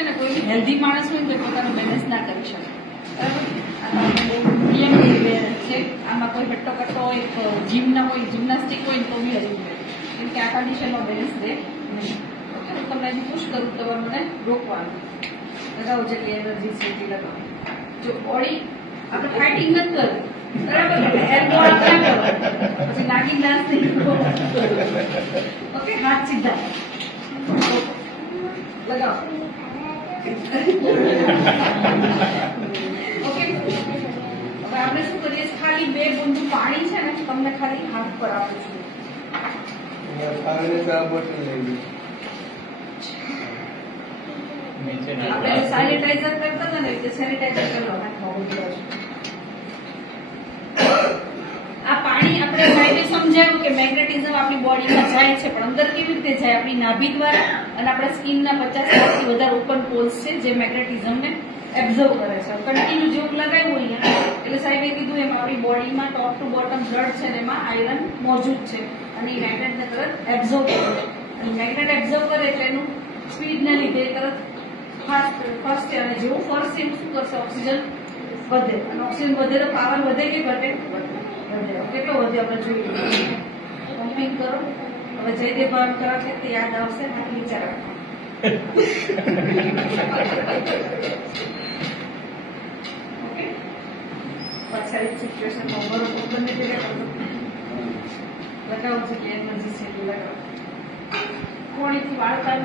છે ને કોઈ હેલ્ધી માણસ હોય ને તો પોતાનું બેલેન્સ ના કરી શકે બરાબર. આ તો બહુ નિયમિત બેલેન્સ છે. આમાં કોઈ હટ્ટો કટ્ટો હોય જીમ ના હોય જિમ્નાસ્ટિક હોય તો બી હજી રહે કેમ કે આ કન્ડિશનમાં બેલેન્સ રહે નહીં. ઓકે હું તમને હજી પુશ કરું તમારે મને રોકવાનું લગાવો જેટલી એનર્જી છે એટલી લગાવો. જો બોડી આપણે ફાઇટિંગ નથી કરવી બરાબર હેર બોલ ક્યાં કરો પછી નાગિન ડાન્સ નહીં કરો. ઓકે હાથ સીધા લગાવો. ઓકે હવે આપણે શું કરીએ ખાલી 2 બૂંદ પાણી છે ને તમને ખાલી હાથ પર આપું છું. આપણે સેનિટાઈઝર કરતા હતા ને એટલે સેનિટાઈઝર કરો આ પાણી આપણે ભાઈને સમજાવ્યું કે મેગ્નેટિઝમ આપણી બોડીમાં જાય છે પણ અંદર કેવી રીતે જાય આપણી નાભી દ્વારા અને આપણા સ્કિનના 50% થી વધારે ઓપન પોલ્સ છે જે મેગ્નેટિઝમને એબ્ઝોર્વ કરે છે. કન્ટિન્યુ જેવું લગાવ્યું અહીંયા એટલે સાહેબે કીધું એમ આપણી બોડીમાં ટોપ ટુ બોટમ બ્લડ છે ને એમાં આયરન મોજૂદ છે અને એ મેગ્નેટને તરત એબ્ઝોર્વ કરે અને મેગ્નેટ એબ્ઝોર્વ કરે એટલે એનું સ્પીડને લીધે તરત ફર્સ્ટ છે અને જેવું ફર્સ્ટ એનું શું કરશે ઓક્સિજન વધે અને ઓક્સિજન વધે તો પાવર વધે કે ઘટે વધે. કેટલો વધે આપણે જોઈએ પમ્પિંગ કરો. હવે જયદેવ ભાવ કરો તે યાદ આવશે હાથ નીચે રાખો. ઓકે પાછળ સિચ્યુએશનમાં બરોબર બંને ભેગા કરો લગાવો છે કે એનર્જી છે લગાવો. કોણીથી વાળતા